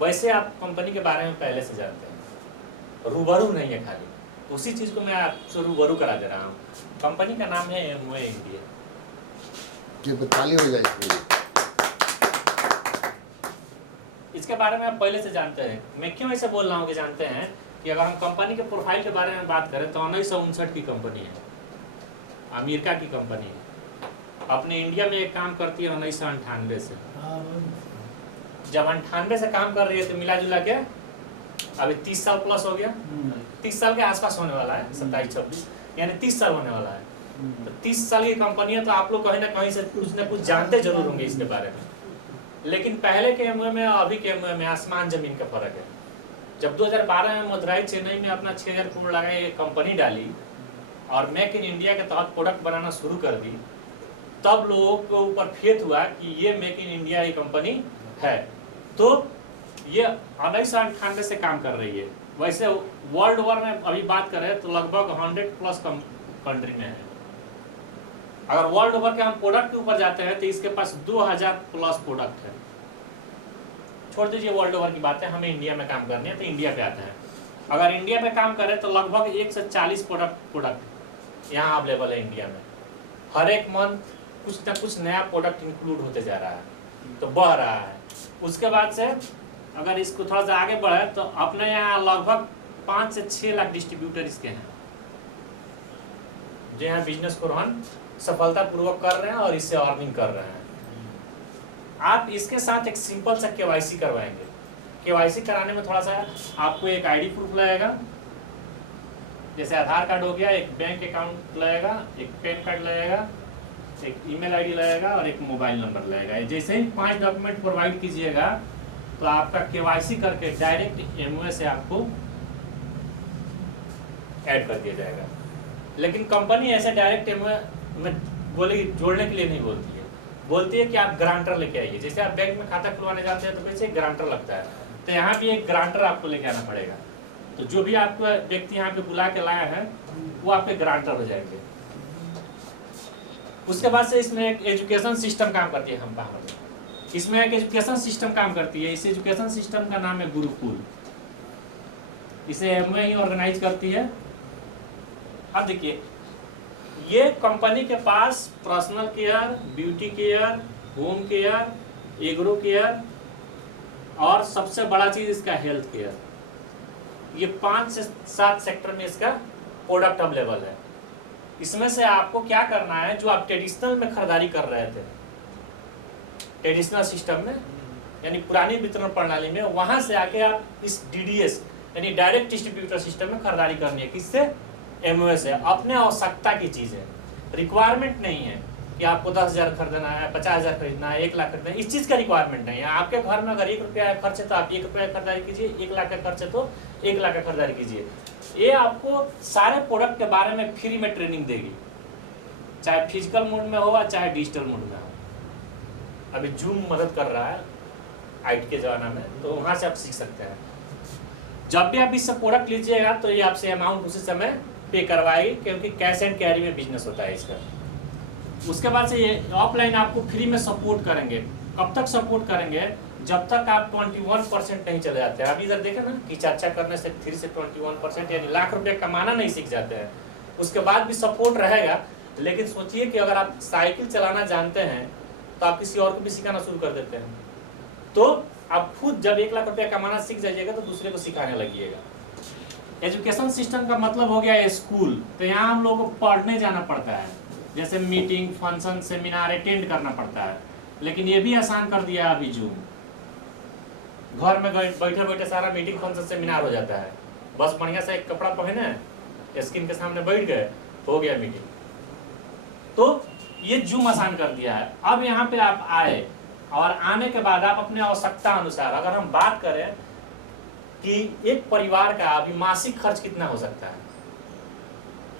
वैसे आप कंपनी के बारे में पहले से जानते हैं, रूबरू नहीं है खाली, उसी चीज़ को मैं आपसे रूबरू करा दे रहा हूँ। कंपनी का नाम है एमवे इंडिया। ताली हो जाए। इसके बारे में आप पहले से जानते हैं। मैं क्यों ऐसे बोल रहा हूँ कि जानते हैं कि अगर हम कंपनी के प्रोफाइल के बारे में बात करें तो 1959 की कंपनी है, अमेरिका की कंपनी है, अपने इंडिया में एक काम करती है 1998 से। जब 98 से काम कर रही है तो मिला जुला के अभी 30 साल प्लस हो गया, 30 साल के आसपास होने वाला है, 27-26 यानी 30 साल होने वाला है। तो 30 साल की कंपनी है, तो आप लोग कहीं ना कहीं से कुछ ना कुछ जानते जरूर होंगे इसके बारे में। लेकिन पहले के एमवे में अभी के एमवे में आसमान जमीन का फर्क है। जब 2012 में मदुरई चेन्नई में अपना 6000 करोड़ लगाए ये कंपनी डाली और मेक इन इंडिया के तहत प्रोडक्ट बनाना शुरू कर दी, तब लोगों के ऊपर फेथ हुआ कि ये मेक इन इंडिया ये कंपनी है। तो ये 1998 से काम कर रही है। वैसे वर्ल्ड ओवर में अभी बात करें तो लगभग 100+ कंट्री में है। अगर वर्ल्ड ओवर के हम प्रोडक्ट के ऊपर जाते हैं तो इसके पास 2000+ प्रोडक्ट है। छोड़ दीजिए वर्ल्ड ओवर की बात है, हमें इंडिया में काम करनी है तो इंडिया पे आते हैं। अगर इंडिया पे काम करें तो लगभग 1 से 40 प्रोडक्ट यहाँ अवेलेबल है इंडिया में। हर एक मंथ कुछ ना कुछ नया प्रोडक्ट इंक्लूड होते जा रहा है, तो बढ़ रहा है। उसके बाद से अगर इसको थोड़ा सा आगे बढ़े तो अपने यहाँ लगभग 5 से 6 लाख डिस्ट्रीब्यूटर इसके हैं, जो यहाँ बिजनेस को रन सफलतापूर्वक कर रहे हैं और इससे अर्निंग कर रहे हैं। आप इसके साथ एक सिंपल सा केवाईसी करवाएंगे। केवाईसी कराने में थोड़ा सा आपको एक आईडी प्रूफ लगेगा, जैसे आधार कार्ड हो गया, एक बैंक अकाउंट लगेगा, एक पैन कार्ड लगेगा, एक ईमेल आईडी लगेगा और एक मोबाइल नंबर लगेगा। जैसे ही 5 डॉक्यूमेंट प्रोवाइड कीजिएगा तो आपका केवाईसी करके डायरेक्ट एमवे से आपको ऐड कर दिया जाएगा। लेकिन कंपनी ऐसे डायरेक्ट एमवे में बोले जोड़ने के लिए नहीं बोलती है, बोलती है कि आप गारंटर लेके आइए। जैसे आप बैंक में खाता खुलवाने जाते हैं तो वैसे गारंटर लगता है, तो यहाँ भी एक गारंटर आपको लेके आना पड़ेगा। तो जो भी आपको व्यक्ति यहाँ पे बुला के लाया है वो आपके गारंटर हो जाएंगे। उसके बाद से इसमें एक एजुकेशन सिस्टम काम करती है। हम बाहर इसमें एक एजुकेशन सिस्टम काम करती है। इस एजुकेशन सिस्टम का नाम है गुरुकुल। इसे एमवे ही ऑर्गेनाइज करती है। अब देखिए, ये कंपनी के पास personal care, beauty care, home care, agro care और सबसे बड़ा चीज इसका हेल्थ केयर, ये 5 से 7 सेक्टर में इसका प्रोडक्ट अवेलेबल है। इसमें से आपको क्या करना है, जो आप ट्रेडिशनल में खरीदारी कर रहे थे, ट्रेडिशनल सिस्टम में यानी पुरानी वितरण प्रणाली में, वहां से आके आप इस डीडीएस यानी डायरेक्ट डिस्ट्रीब्यूटर सिस्टम में खरीदारी करनी है। किससे? एमवे से। अपने आवश्यकता की चीज है, रिक्वायरमेंट नहीं है कि आपको 10,000 खरीदना है, 50,000 खरीदना है, 1 लाख खरीदना है। इस चीज का रिक्वायरमेंट नहीं है। आपके घर में अगर 1 रुपया खर्च है तो आप 1 रुपया खरीदारी कीजिए, 1 लाख का खर्च है तो 1 लाख का खरीदारी कीजिए। ये आपको सारे प्रोडक्ट के बारे में फ्री में ट्रेनिंग देगी, चाहे फिजिकल मोड में हो चाहे डिजिटल मोड में हो। अभी जूम मदद कर रहा है आईटी के जमाना में, तो वहां से आप सीख सकते हैं। जब भी आप इससे प्रोडक्ट लीजिएगा तो ये आपसे अमाउंट उसी समय पे करवाएगी, क्योंकि कैश एंड कैरी में बिजनेस होता है इसका। उसके बाद से ये ऑफलाइन आपको फ्री में सपोर्ट करेंगे। कब तक सपोर्ट करेंगे? जब तक आप 21% नहीं चले जाते हैं। अभी इधर देखें ना कि चर्चा करने से 3 से 21% यानी लाख रुपए कमाना नहीं सीख जाते हैं। उसके बाद भी सपोर्ट रहेगा। लेकिन सोचिए कि अगर आप साइकिल चलाना जानते हैं तो आप किसी और को भी सिखाना शुरू कर देते हैं, तो आप खुद जब 1 लाख रुपया कमाना सीख जाइएगा तो दूसरे को सिखाने लगिएगा। एजुकेशन सिस्टम का मतलब हो गया स्कूल। तो यहाँ हम लोगों को पढ़ने जाना पड़ता है, जैसे मीटिंग, फंक्शन, सेमिनार अटेंड करना पड़ता है। लेकिन ये भी आसान कर दिया अभी जूम। घर में बैठे बैठे सारा मीटिंग, फंक्शन, सेमिनार हो जाता है। बस बढ़िया से एक कपड़ा पहने, स्क्रीन के सामने बैठ गए, हो गया मीटिंग। तो ये जूम आसान कर दिया है। अब यहाँ पे आप आए और आने के बाद आप अपने आवश्यकता अनुसार, अगर हम बात करें कि एक परिवार का अभी मासिक खर्च कितना हो सकता है,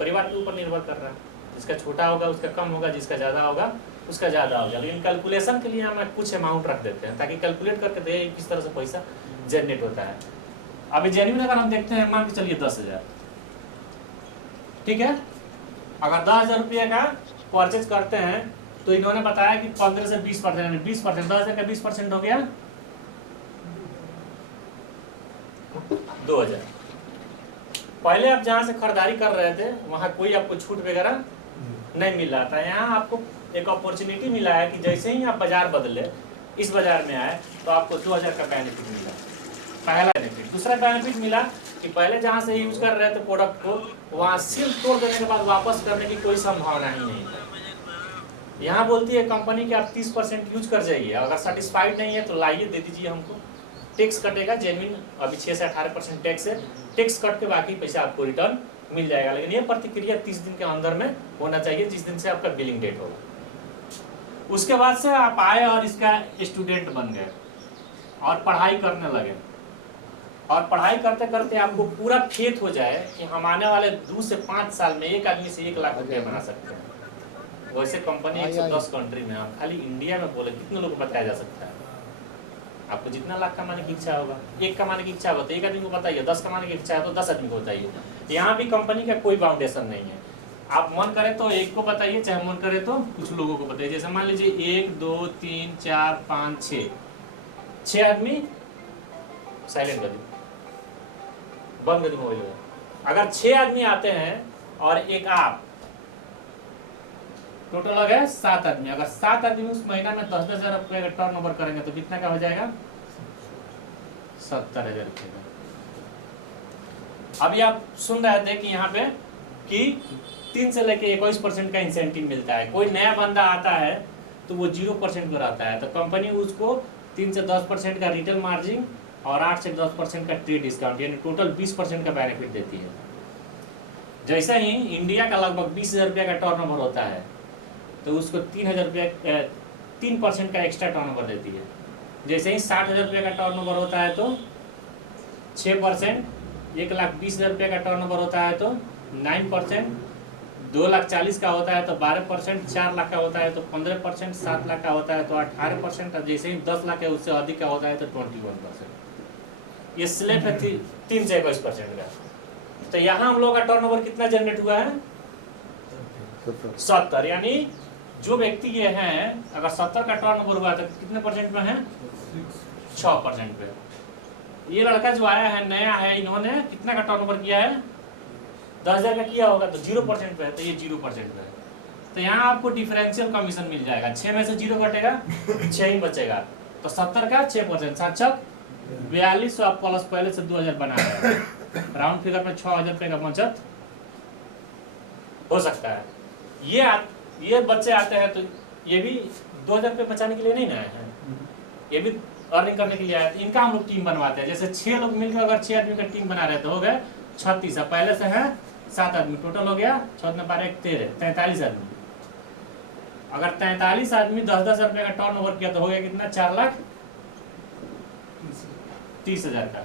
परिवार के ऊपर निर्भर कर रहा है। जिसका छोटा होगा उसका कम होगा, जिसका ज्यादा होगा उसका ज्यादा होगा। लेकिन कैलकुलेशन के लिए हम कुछ अमाउंट रख देते हैं ताकि कैलकुलेट करके दें किस तरह से पैसा जनरेट होता है। अभी जेन्युइन अगर हम देखते हैं, मान के चलिए 10,000, ठीक है। अगर 10,000 रुपये का परचेज करते हैं तो इन्होंने बताया कि 15 से 20% यानी 20%, 10,000 का 20% हो गया 2000। पहले आप जहाँ से खरीदारी कर रहे थे वहाँ कोई आपको छूट वगैरह नहीं मिल रहा था। यहाँ आपको एक अपॉर्चुनिटी मिला है कि जैसे ही आप बाजार बदले, इस बाजार में आए, तो आपको 2000 का बेनिफिट मिला, पहला बेनिफिट। दूसरा बेनिफिट मिला कि पहले जहाँ से यूज कर रहे थे प्रोडक्ट को, वहाँ सिर्फ तोड़ देने के बाद वापस करने की कोई संभावना ही नहीं है। यहाँ बोलती है कंपनी कि आप 30% यूज कर जाइए, अगर सेटिस्फाइड नहीं है तो लाइए, दे दीजिए हमको, टैक्स कटेगा जेन्युइन, अभी 6 से 18% टैक्स है, टैक्स कट के बाकी पैसा आपको रिटर्न मिल जाएगा। लेकिन ये प्रतिक्रिया 30 दिन के अंदर में होना चाहिए, जिस दिन से आपका बिलिंग डेट होगा। उसके बाद से आप आए और इसका स्टूडेंट बन गए और पढ़ाई करने लगे, और पढ़ाई करते करते आपको पूरा फेथ हो जाए कि हम आने वाले 2 से 5 साल में एक आदमी से 1 लाख रुपया बना सकते हैं। वैसे कंपनी 110 कंट्री में, आप खाली इंडिया में बोले कितने लोगों को बताया जा सकता है? आपको जितना लाख कमाने की इच्छा होगा, 1 कमाने की इच्छा होगा तो 1 आदमी को बताइए, 10 कमाने की इच्छा है तो 10 आदमी को बताइए। यहाँ भी कंपनी का कोई बाउंडेशन नहीं है, आप मन करे तो 1 को बताइए, चाहे मन करे तो कुछ लोगों को बताइए। जैसे मान लीजिए 1 2 3 4 5 6 आदमी साइलेंट कर दीजिए, बंद कर दीजिए मोबाइल। अगर 6 आदमी आते हैं और एक आप, टोटल हो गया 7 आदमी। अगर 7 आदमी उस महीना में 10-10 हजार रुपये का टर्न ओवर करेंगे तो कितना का हो जाएगा? 70,000 रुपये का। अभी आप सुन रहे थे कि यहाँ पे कि 3 से लेके 21% का इंसेंटिव मिलता है। कोई नया बंदा आता है तो वो 0% पर आता है, तो कंपनी उसको 3 से 10% का रिटेल मार्जिन और 8 से 10% का ट्रेड डिस्काउंट, यानी टोटल 20% का बेनिफिट देती है। जैसे ही इंडिया का लगभग 20,000 रुपये का टर्नओवर होता है तो उसको 3,000 रुपये 3% का एक्स्ट्रा टर्नओवर देती है। जैसे ही 60,000 रुपये का टर्नओवर होता है तो 6%, 1,20,000 रुपये का टर्नओवर होता है तो 9%, 2,40,000 का होता है तो 12%, 4 लाख का होता है तो 15%, 7 लाख का होता है तो 18%, और जैसे ही 10 लाख है उससे अधिक का होता है तो 21%। ये स्लैब है 3 से 21% का। तो यहाँ हम लोग का टर्नओवर कितना जनरेट हुआ है? 70। यानी जो व्यक्ति ये हैं, अगर 70 का टर्नओवर हुआ तो कितने परसेंट में है? 6% पे। ये लड़का जो आया है, नया है, इन्होंने कितना का टर्नओवर किया है? 10,000 का किया होगा तो 0% पे है, तो ये 0% पे है। तो यहाँ आपको डिफरेंशियल कमीशन मिल जाएगा। 6 में से 0 कटेगा, 6 ही बचेगा, तो 70 का 6%, 7 4200 आप प्लस पहले से 2,000 बना रहे हैं, राउंड फिगर में 6,000 रुपये का बचत हो सकता है। ये बच्चे आते हैं तो ये भी 2,000 रुपये बचाने के लिए नहीं आए हैं, ये भी अर्निंग करने के लिए आए थे। इनका हम लोग टीम बनवाते हैं। जैसे 6 लोग मिलकर अगर 6 आदमी का टीम बना रहे तो हो गए 36, पहले से है 7 आदमी, टोटल हो गया 43 आदमी। अगर 43 आदमी 10-10 रुपये का टर्न ओवर किया तो हो गया कितना? 4,30,000 का।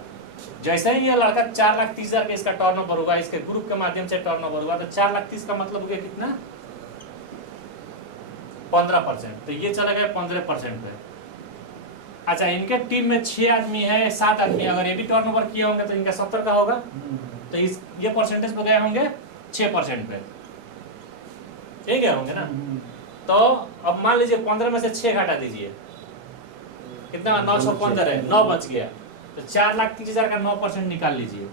जैसे ही ये लड़का 4,30,000 का इसका टर्न ओवर होगा, इसके ग्रुप के माध्यम से टर्न ओवर हुआ, तो 4,30,000 का मतलब हो गया कितना? 15%। तो ये चला गया 15% पे। अच्छा, इनके टीम में 6 आदमी है, 7 आदमी, अगर ये भी टर्न ओवर किए होंगे तो इनका 70 का होगा, तो ये परसेंटेज पे गए होंगे 6% पे, ठीक है होंगे ना? तो अब मान लीजिए 15 में से 6 घटा दीजिए, कितना? 9 6 15 है, 9 बच गया, तो 4,30,000 का 9% निकाल लीजिए,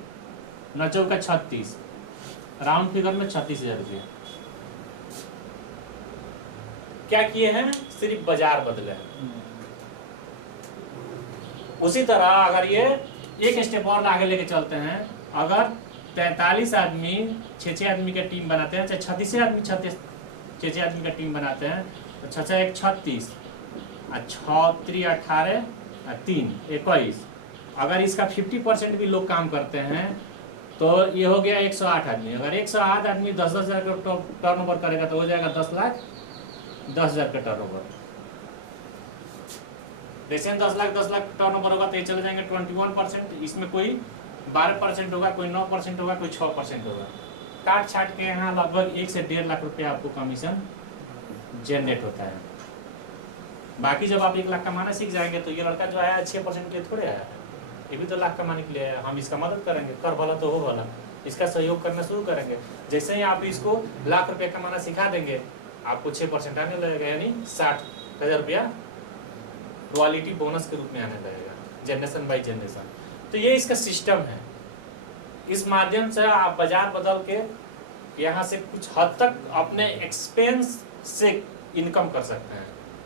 9 चौका 36, राउंड फिगर में 36,000 रुपये। क्या किए हैं? सिर्फ बाजार बदले हैं। उसी तरह अगर ये एक स्टेप और आगे लेके चलते हैं, अगर 43 आदमी 6 आदमी का टीम बनाते हैं, चाहे 36 आदमी 6 आदमी का टीम बनाते हैं, तो 6 1 36, 6 3 18, 3 21, अगर इसका 50% भी लोग काम करते हैं तो ये हो गया 108 आदमी। अगर 108 आदमी 10-10 हज़ार का टर्न ओवर करेगा तो हो जाएगा 10,10,000 का टर्न ओवर। जैसे 10 लाख टर्न ओवर होगा तो ये चले जाएंगे 21%, इसमें कोई 12% होगा, कोई 9% होगा, कोई 6% होगा। काट छाट के यहाँ लगभग 1 से 1.5 लाख रुपया आपको कमीशन जनरेट होता है। बाकी जब आप 1 लाख कमाना सीख जाएंगे तो ये लड़का जो आया 6% के थोड़े आया है, ये भी तो लाख कमाने के लिए आया। हम इसका मदद करेंगे, कर भला तो हो भला, इसका सहयोग करना शुरू करेंगे। जैसे ही आप इसको लाख रुपया कमाना सिखा देंगे, आपको 6% आने लगेगा, यानी 60,000 रुपया रॉयल्टी बोनस के रूप में आने लगेगा, जनरेशन बाई जनरेशन। तो ये इसका सिस्टम है। इस माध्यम से आप बाजार बदल के यहाँ से कुछ हद तक अपने एक्सपेंस से इनकम कर सकते हैं।